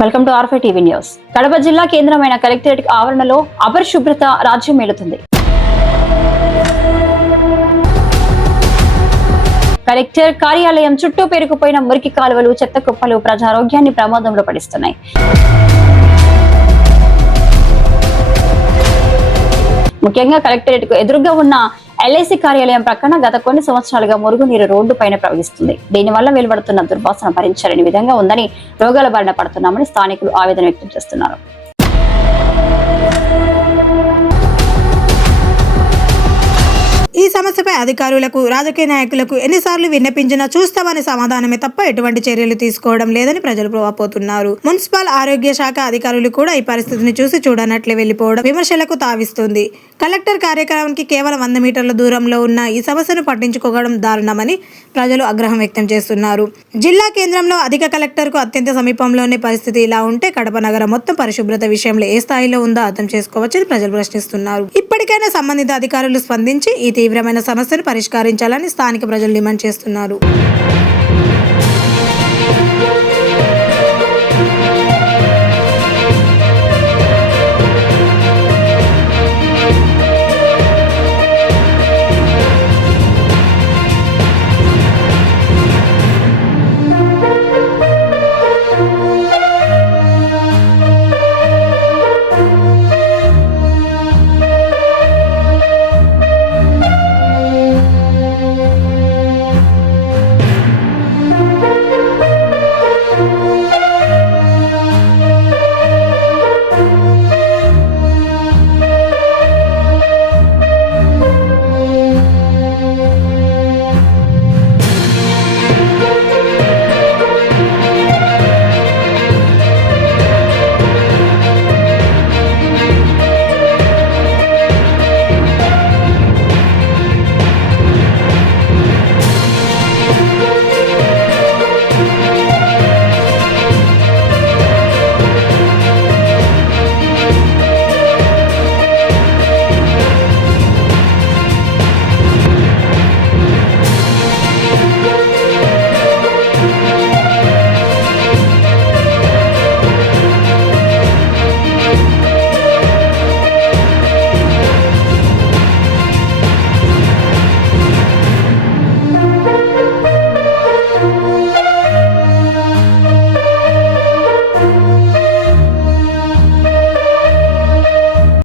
Welcome to R5 TV news. Kadapa జిల్లా కేంద్రమైన collectorate ఆవరణలో అపరిశుభ్రత రాజ్యం ఏలుతుంది. కలెక్టర్ కార్యాలయం చుట్టూ పేరుకుపోయిన మురికి కాలువలు, చెత్త కుప్పలు ప్రజారోగ్యాన్ని ప్రమాదంలో పడిస్తున్నాయి. ముఖ్యంగా కలెక్టరేట్ కు ఎదురుగా ఉన్న ఎల్ఐసి కార్యాలయం ప్రక్కన గత కొన్ని సంవత్సరాలుగా మురుగునీరు రోడ్డు పైన ప్రవహిస్తుంది. దీనివల్ల వెలువడుతున్న దుర్వాసన భరించలేని విధంగా ఉందని, రోగాల బారిన పడుతున్నామని స్థానికులు ఆవేదన వ్యక్తం చేస్తున్నారు. ఈ సమస్యపై అధికారులకు, రాజకీయ నాయకులకు ఎన్నిసార్లు విన్నపించినా చూస్తామని సమాధానమే తప్ప ఎటువంటి చర్యలు తీసుకోవడం లేదని ప్రజలు వాపోతున్నారు. మున్సిపల్ ఆరోగ్య శాఖ అధికారులు కూడా ఈ పరిస్థితిని చూసి చూడనట్లే వెళ్లిపోవడం విమర్శలకు తావిస్తుంది. కలెక్టర్ కార్యాలయానికి కేవలం 100 మీటర్ల దూరంలో ఉన్న ఈ సమస్యను పట్టించుకోవడం దారుణమని ప్రజలు ఆగ్రహం వ్యక్తం చేస్తున్నారు. జిల్లా కేంద్రంలో అధిక కలెక్టర్కు అత్యంత సమీపంలోనే పరిస్థితి ఇలా ఉంటే కడప నగరం మొత్తం పరిశుభ్రత విషయంలో ఏ స్థాయిలో ఉందో అర్థం చేసుకోవచ్చని ప్రజలు ప్రశ్నిస్తున్నారు. ఇప్పటికైనా సంబంధిత అధికారులు స్పందించి ఈ తీవ్రమైన సమస్యను పరిష్కరించాలని స్థానిక ప్రజలు డిమాండ్ చేస్తున్నారు.